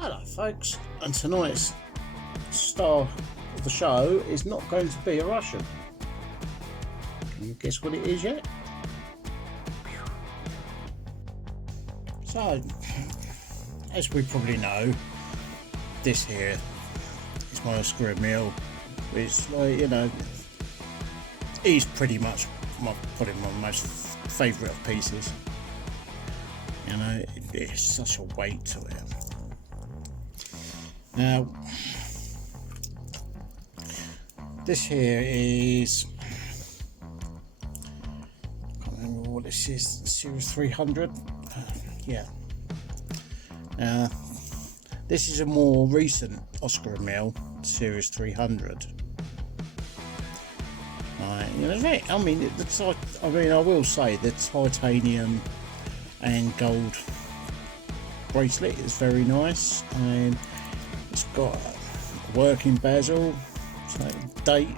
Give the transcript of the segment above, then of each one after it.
Hello folks, and tonight's star of the show is not going to be a Russian. Can you guess what it is yet? So, as we probably know, this here is my Oskar Emil, which, like, you know, he's pretty much probably my most favourite of pieces. You know, it's such a weight to it. Now, this here is, I can't remember what this is, Series 300. Yeah. Now, this is a more recent Oskar Emil, Series 300. You know, I mean, I will say the titanium and gold bracelet is very nice, and it's got a working bezel, so date.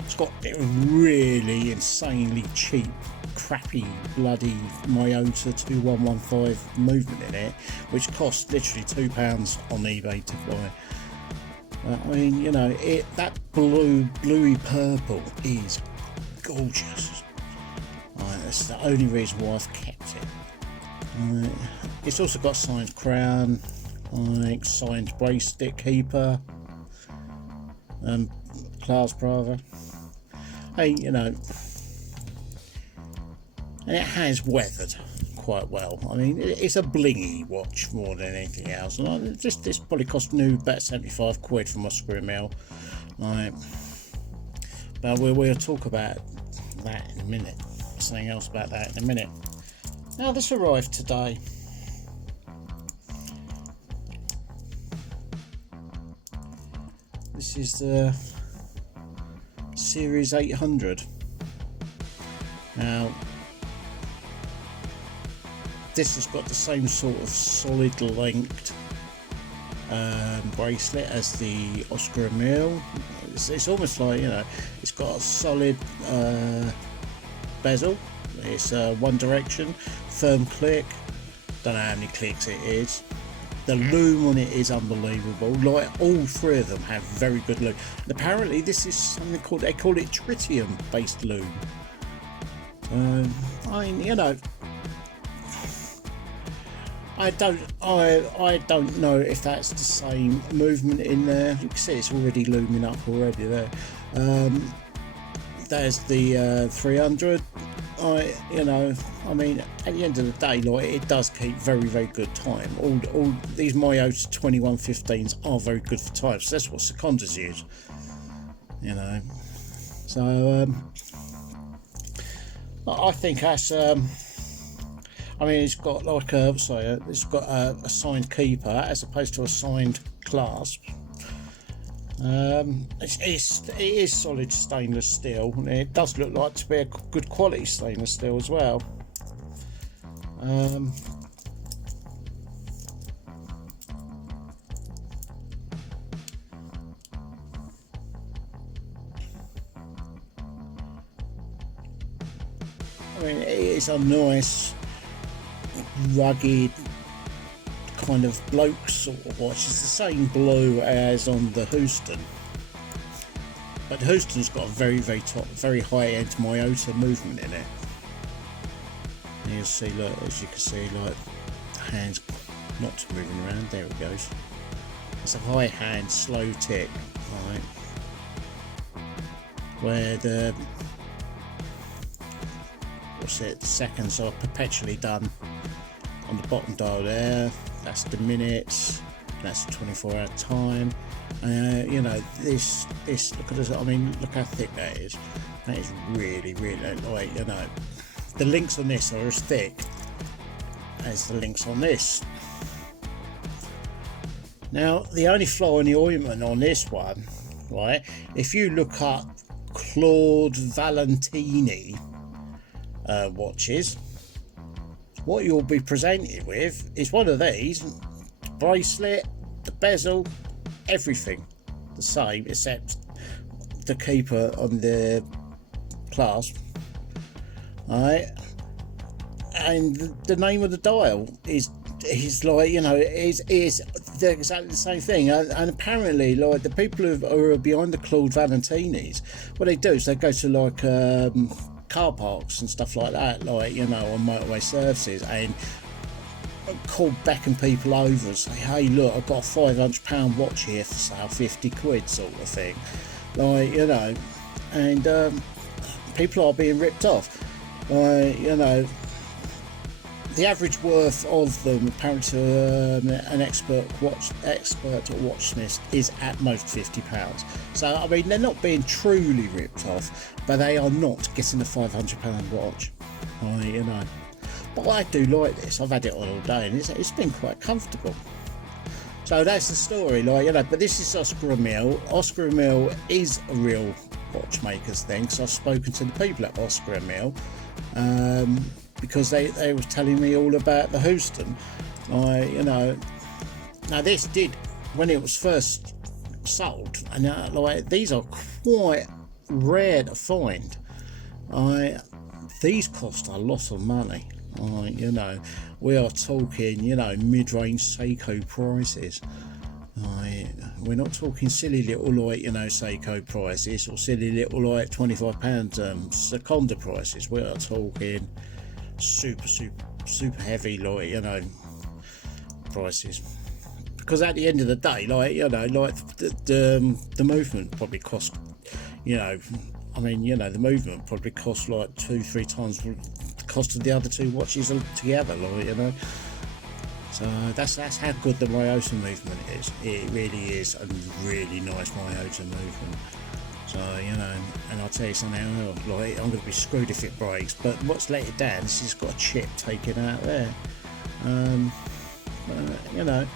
It's got a really insanely cheap, crappy, bloody Miyota 2115 movement in it, which costs literally £2 on eBay to buy. I mean, you know, that bluey purple is gorgeous. That's the only reason why I've kept it. It's also got signed crown, like signed bracelet keeper, clasp rather. Hey, you know, and it has weathered quite well. I mean, it's a blingy watch more than anything else. And this probably cost new about 75 quid from Oskar Emil. Right, but we'll talk about that in a minute. Something else about that in a minute. Now, this arrived today. This is the Series 800. Now, this has got the same sort of solid linked bracelet as the Oskar Emil. It's almost like, you know, it's got a solid bezel. It's one direction, firm click. Don't know how many clicks it is. The loom on it is unbelievable. Like, all three of them have very good loom. And apparently this is something called, they call it tritium based loom. I mean, you know, I don't know if that's the same movement in there. You can see it's already looming up already there. There's the 300. You know, I mean, at the end of the day, like, it does keep very, very good time. All these Miyota 2115s are very good for time, so that's what seconders use. You know, so I think that's. I mean, it's got like it's got a signed keeper as opposed to a signed clasp. It is solid stainless steel, and it does look like to be a good quality stainless steel as well. I mean, it is a nice, rugged kind of bloke sort of watch. It's the same blue as on the Houston, but the Houston's got a very, very top, very high end Miyota movement in it. And you'll see, look, as you can see, like, the hands not moving around. There it goes. It's a high hand, slow tick, right? Where the the seconds are perpetually done on the bottom dial there. That's the minutes, that's 24-hour time. You know, this look at this. I mean, look how thick that is. That is really, really, like, you know, the links on this are as thick as the links on this. Now, the only flaw in the ointment on this one, right, if you look up Claude Valentini watches, what you'll be presented with is one of these, the bracelet, the bezel, everything the same except the keeper on the clasp, right? And the name of the dial is like, you know, is they're exactly the same thing, and apparently, like the people who are behind the Claude Valentinis, what they do is they go to like car parks and stuff like that, like, you know, on motorway services, and call beckon people over and say, hey, look, I've got a £500 watch here for sale, 50 quid sort of thing, like, you know, and people are being ripped off. You know, the average worth of them, apparently an expert watchsmith, is at most £50. So I mean, they're not being truly ripped off, but they are not getting a £500 watch. You know, but I do like this. I've had it on all day, and it's been quite comfortable. So that's the story, like, you know. But this is Oskar Emil. Oskar Emil is a real watchmaker's thing, because I've spoken to the people at Oskar Emil. Because they was telling me all about the Houston. You know, now this did, when it was first sold, and like these are quite rare to find. These cost a lot of money. You know, we are talking, you know, mid-range Seiko prices. We're not talking silly little, like, you know, Seiko prices, or silly little, like, £25 Seconda prices. We are talking super heavy, like, you know, prices. Because at the end of the day, like, you know, like the movement probably cost, you know, I mean, you know, the movement probably cost like 2-3 times the cost of the other two watches together, like, you know. So that's how good the Miyota movement is. It really is a really nice Miyota movement. So, you know, and I'll tell you something, like, I'm going to be screwed if it breaks, but what's let it down is it's got a chip taken out there. You know,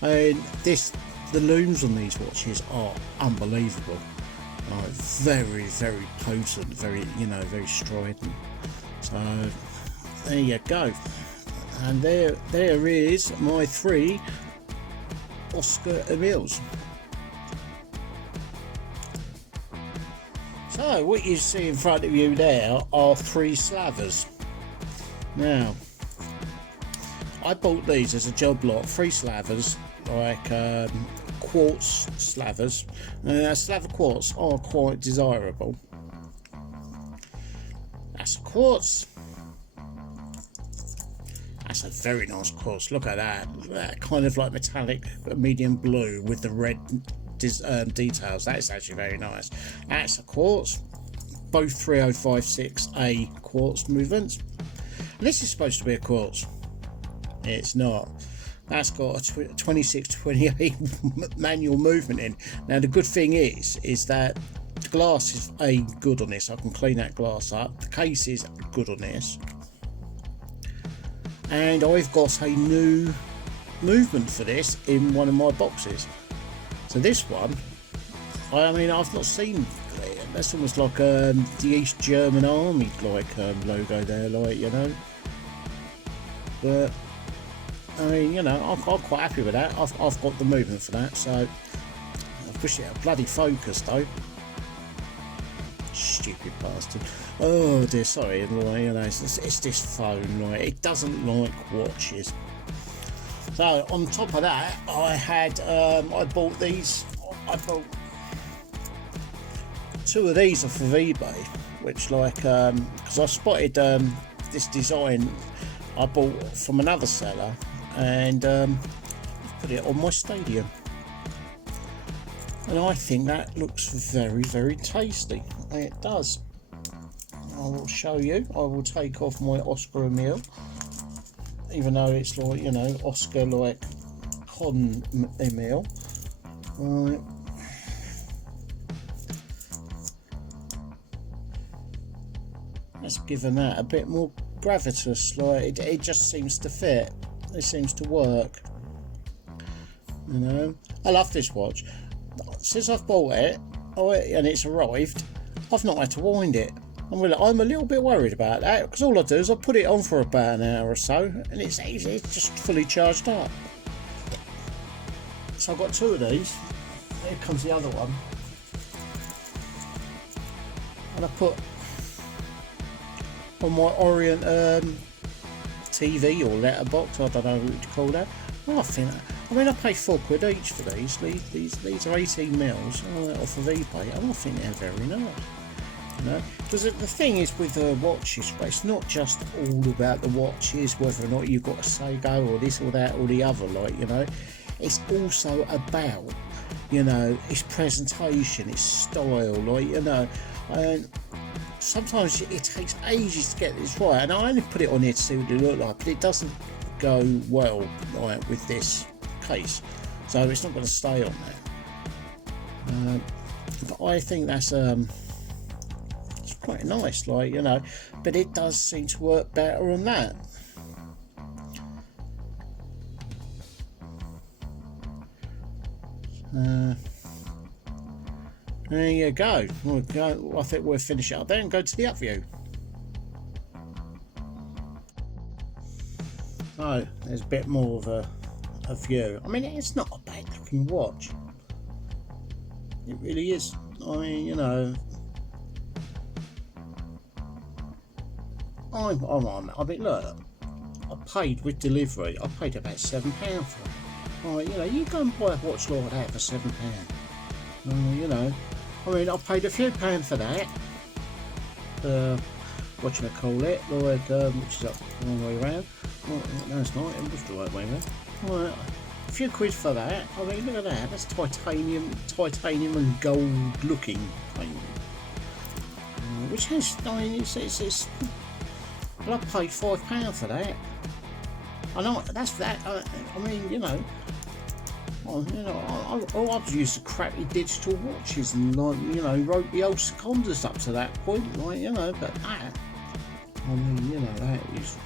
the looms on these watches are unbelievable. Very potent, very, you know, very strident. So there you go. And there is my 3 Oskar Emils. So what you see in front of you there are 3 Slavas. Now, I bought these as a job lot, 3 Slavas, like quartz Slavas. Slava quartz are quite desirable. That's a quartz. That's a very nice quartz. Look at that kind of like metallic medium blue with the red details. That is actually very nice. That's a quartz. Both 3056A quartz movements. And this is supposed to be a quartz. It's not. That's got a 2628 manual movement in. Now the good thing is that the glass is good on this. I can clean that glass up. The case is good on this. And I've got a new movement for this in one of my boxes. So this one, I mean, I've not seen. That's almost like the East German Army like logo there, like, you know. But I mean, you know, I'm quite happy with that. I've got the movement for that. So I push it a bloody focus though. Stupid bastard. Oh dear, sorry, you know, it's this phone, like, it doesn't like watches. So on top of that, I had I bought these. I bought 2 of these off of eBay, which, like, because I spotted this design I bought from another seller, and put it on my stadium. And I think that looks very tasty. It does. I will show you. I will take off my Oskar Emil, even though it's like, you know, Oskar like Con Emil. Right. Let's give that a bit more gravitas. Like it just seems to fit. It seems to work. You know, I love this watch. Since I've bought it and it's arrived, I've not had to wind it. I'm a little bit worried about that, because all I do is I put it on for about an hour or so, and it's just fully charged up. So I've got 2 of these. Here comes the other one, and I put on my Orient TV or letterbox. I don't know what you call that. Well, I mean, I pay £4 each for these. These are 18 mils off of eBay, and I think they're very nice. You know, because the thing is with watches, but it's not just all about the watches, whether or not you've got a Seiko or this or that or the other, like, you know. It's also about, you know, its presentation, its style, like, you know. And sometimes it takes ages to get this right, and I only put it on here to see what it look like, but it doesn't go well, like, with this case, so it's not going to stay on there. But I think that's it's quite nice, like, you know, but it does seem to work better on that. There you go. I think we'll finish it up there and go to the up view. So there's a bit more of a view. I mean, it's not a bad looking watch. It really is. I mean, you know, I mean, look, I paid with delivery. I paid about £7 for it. Right, you know, you go and buy a watch like that for £7. You know, I mean, I paid a few pounds for that. What should I call it? Like, which is up the wrong way around. Oh, no, it's not. It was the right way around. Right, a few quid for that. I mean, look at that. That's titanium and gold looking paint. Which has, I mean, it's well, I paid £5 for that. I know that's that. I mean, you know. Well, you know, I was used to crappy digital watches and, like, you know, wrote the old secondas up to that point, like, you know, but that, I mean, you know, that is,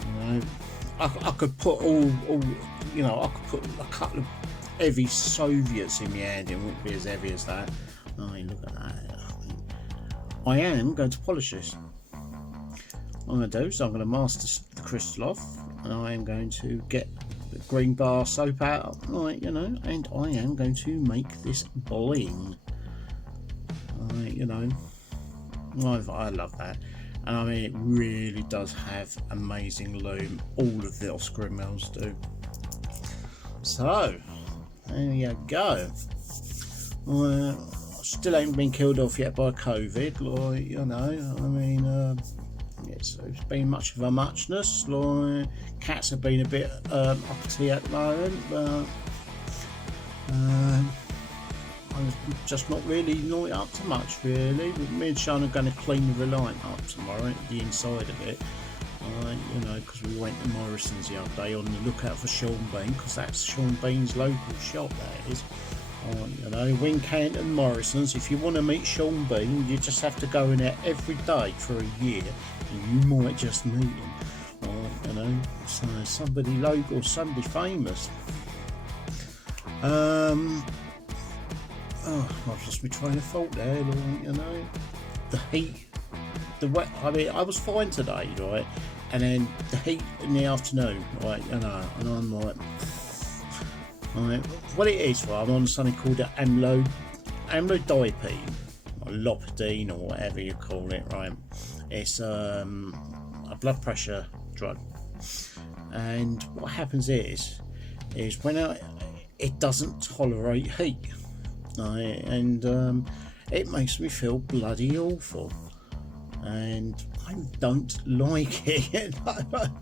you know, I could put all, you know, I could put a couple of heavy Soviets in my hand, it wouldn't be as heavy as that. I mean, look at that. I am going to polish this. What I'm going to do is I'm going to master the crystal off, and I am going to get the green bar soap out, right, you know, and I am going to make this bling. Right, you know, I love that, and I mean, it really does have amazing lume. All of the Oskar Emils do. So there you go. Still ain't been killed off yet by COVID, like, you know. I mean, it's been much of a muchness. Like, cats have been a bit uppity at the moment, but I'm just not really not up to much, really. Me and Sean are going to clean the Reliant up tomorrow, the inside of it. You know, because we went to Morrison's the other day on the lookout for Sean Bean, because that's Sean Bean's local shop, that is. You know, Wincanton Morrison's. If you want to meet Sean Bean, you just have to go in there every day for a year, and you might just meet him. You know, so somebody local, somebody famous. Oh, I've lost my train of thought there. You know, the heat, the wet. I mean, I was fine today, right? And then the heat in the afternoon, right? You know, and I'm like. Right, what it is, right, I'm on something called amlodipine or lopidine or whatever you call it, right? It's a blood pressure drug, and what happens is when it doesn't tolerate heat, right? And it makes me feel bloody awful, and I don't like it,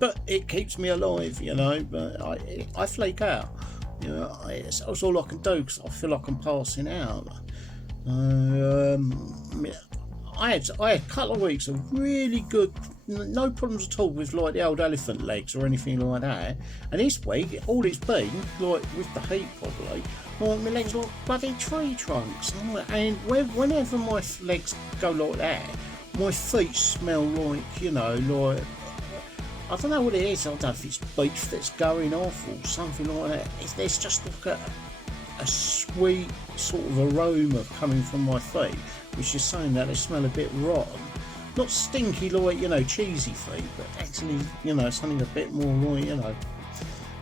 but it keeps me alive, you know. But I flake out. You know, that's all I can do, because I feel like I'm passing out. I had a couple of weeks of really good, no problems at all with, like, the old elephant legs or anything like that. And this week, all it's been, like, with the heat probably, like, my legs like bloody tree trunks. And whenever my legs go like that, my feet smell like, you know, like, I don't know what it is. I don't know if it's beef that's going off or something like that. There's just like a sweet sort of aroma coming from my feet, which is saying that they smell a bit rotten. Not stinky like, you know, cheesy feet, but actually, you know, something a bit more like, you know,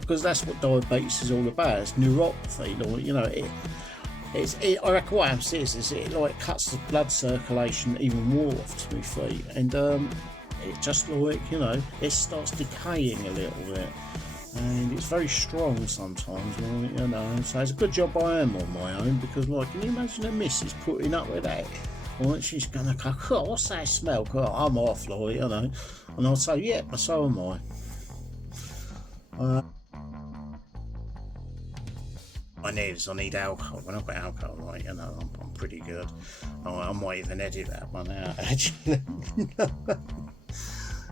because that's what diabetes is all about. It's neuropathy, like, you know. I reckon what happens is it like cuts the blood circulation even more off to my feet, and it just, like, you know, it starts decaying a little bit. and it's very strong sometimes, like, you know. So it's a good job I am on my own, because like, can you imagine a missus putting up with that? Like, she's gonna go, oh, what's that smell? Oh, I'm off, like, you know. And I'll say, yeah, so am I. I need alcohol. When I've got alcohol, like, you know, I'm pretty good. I might even edit that one out, actually.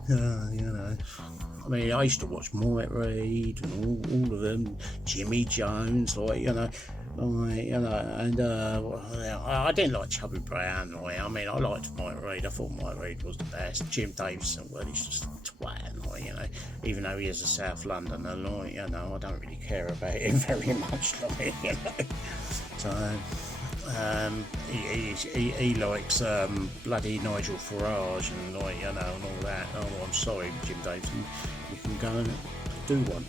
You know, I mean, I used to watch Mike Reed and all of them, Jimmy Jones, like, you know, and I didn't like Chubby Brown, like, I mean, I liked Mike Reed. I thought Mike Reed was the best. Jim Davison, well, he's just a twat, like, you know, even though he is a South Londoner, like, you know, I don't really care about him very much, like, you know. So he likes bloody Nigel Farage and, like, you know, and all that. Oh, I'm sorry, Jim Davison, you can go and do one.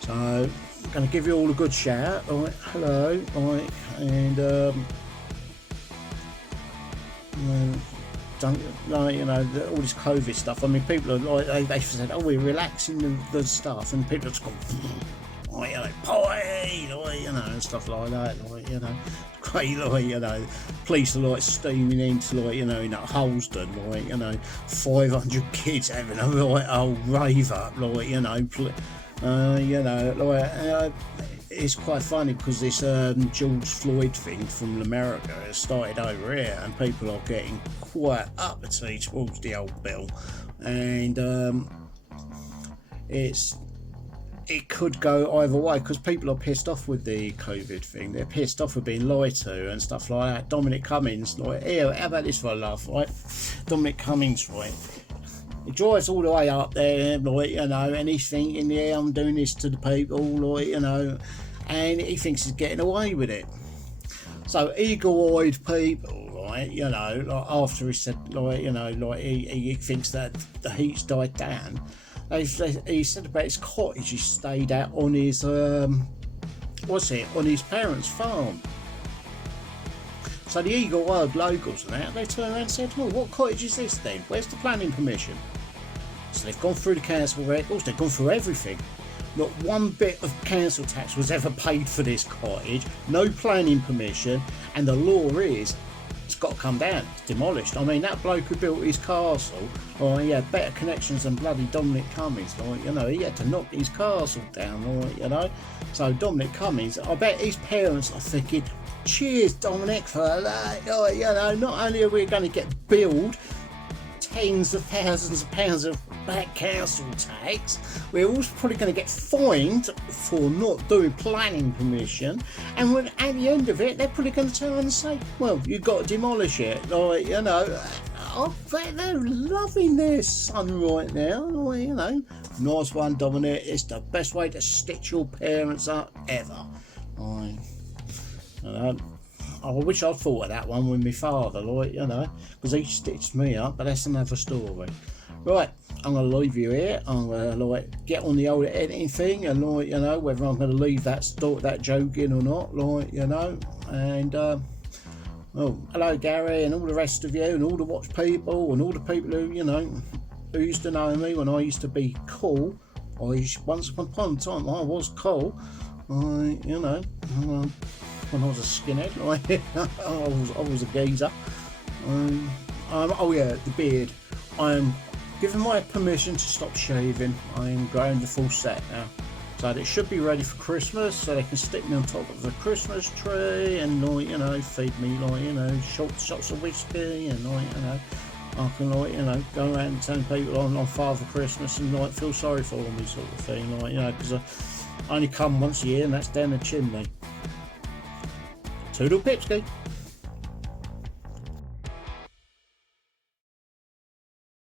So I'm going to give you all a good shout. All right, hello, all right, and don't, like, you know, all this COVID stuff. I mean, people are like, they said, oh, we're relaxing the stuff, and people have just gone, like, you know, pie, like, you know, and stuff like that, like, you know, great, like, you know, police are like steaming into, like, you know, in that Holston, like, you know, 500 kids having a right old rave up, like, you know, you know, like, it's quite funny because this George Floyd thing from America has started over here, and people are getting quite uppity towards the old bill, and it could go either way, because people are pissed off with the COVID thing. They're pissed off with being lied to and stuff like that. Dominic Cummings, like, here, how about this for a laugh, right? Dominic Cummings, right? He drives all the way up there, like, you know, and he's thinking, yeah, I'm doing this to the people, like, you know, and he thinks he's getting away with it. So eagle-eyed people, right, you know, like, after he said, like, you know, like, he thinks that the heat's died down. He said about his cottage he stayed at on his on his parents' farm. So the eagle-eyed locals and that, they turned around and said, oh, what cottage is this then? Where's the planning permission? So they've gone through the council records, they've gone through everything. Not one bit of council tax was ever paid for this cottage, no planning permission, and the law is it's got to come down, it's demolished. I mean, that bloke who built his castle, he had better connections than bloody Dominic Cummings, like, you know, he had to knock his castle down, like, you know. So Dominic Cummings, I bet his parents are thinking, cheers Dominic for that, like, you know, not only are we going to get billed tens of thousands of pounds of back council tax, we're also probably going to get fined for not doing planning permission, and when, at the end of it, they're probably going to turn around and say, well, you've got to demolish it, like, you know. I bet they're loving their son right now, like, you know. Nice one, Dominic, it's the best way to stitch your parents up ever. I wish I'd thought of that one with my father, like, you know, because he stitched me up, but that's another story. Right, I'm going to leave you here. I'm going to, like, get on the old editing thing, and, like, you know, whether I'm going to leave that joke in or not, like, you know, and well, hello Gary and all the rest of you and all the watch people and all the people who, you know, who used to know me when I used to be cool. Once upon a time I was cool, you know, when I was a skinhead, like, I was a geezer. Oh yeah, the beard. I'm given my permission to stop shaving. I am growing the full set now, so it should be ready for Christmas. So they can stick me on top of the Christmas tree and, like, you know, feed me, like, you know, shots of whiskey, and, like, you know, I can, like, you know, go around and tell people on Father Christmas and, like, feel sorry for me, sort of thing, like, you know, because I only come once a year and that's down the chimney. Toodle pipski.